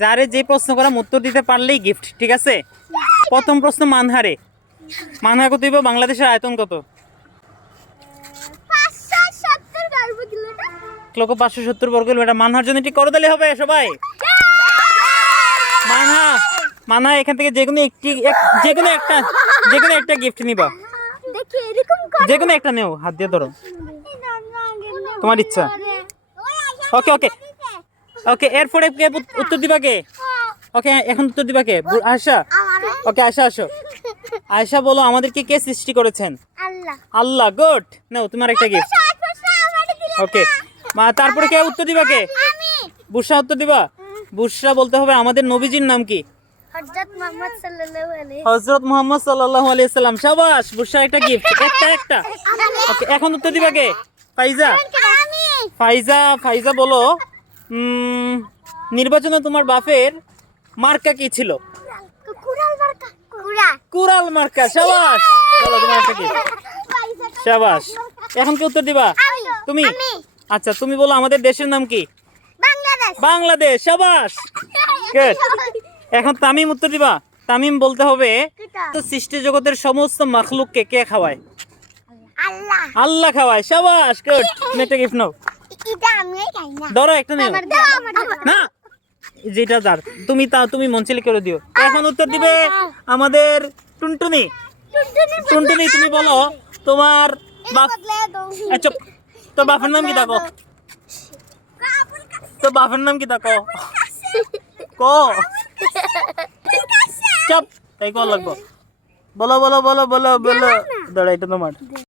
যারে যে প্রশ্ন করা উত্তর দিতে পারলেই গিফট, ঠিক আছে? প্রথম প্রশ্ন মানহারে। মানহার কত হইব? বাংলাদেশের আয়তন কত? 570 বর্গ কিলোমিটার। মানহার জন্য ঠিক করে দিলে হবে সবাই। মানহা এখান থেকে যেকোনো একটা গিফট নিবা। যেকোনো একটা নেও, হাত দিয়ে ধরো, তোমার ইচ্ছা। ওকে ওকে ওকে, এরপরে কে উত্তর দিবা? কে? ওকে, এখন উত্তর দিবা কে? আয়শা। ওকে আয়শা, আসো। আয়শা বলো, আমাদেরকে কে সৃষ্টি করেছেন? আল্লাহ। গুড, নাও তোমার একটা গিফট। ওকে মা, তারপরে কে উত্তর দিবা? কে? বুশরা উত্তর দিবা। বুশরা বলতে হবে আমাদের নবীজির নাম কি? হযরত মুহাম্মদ সাল্লাল্লাহু আলাইহি সাল্লাম। শাবাশ, বুশরা একটা গিফট, একটা। ওকে, এখন উত্তর দিবা কে? ফাইজা বলো, নির্বাচনে তোমার বাপের মার্কা কি ছিল? কুড়াল মার্কা। শাবাশ, বলো তোমার একটা গিফট। শাবাশ, এখন কি উত্তর দিবা? তুমি। আচ্ছা, তুমি বলো আমাদের দেশের নাম কি? বাংলাদেশ। শাবাশ, গুড। এখন তামিম উত্তর দিবা। তামিম বলতে হবে তো সৃষ্টি জগতের সমস্ত মাখলুককে কে খাওয়ায়? আল্লাহ খাওয়ায়। শাবাশ, গুড। তুমি একটা গিফট নাও। ধরো, একটা নাও। না, যেটা যার তুমি মঞ্চলি করে দিও। এখন উত্তর দিবে আমাদের টুনটুনি। তুমি বলো তোমার বাপ, আচ্ছা তোর বাপের নাম কি? দেখো, তোর বাপের নাম কি? দেখো ক চাপ, তাই কল লাগবো। বলো, দাঁড়া, এটা তোমার।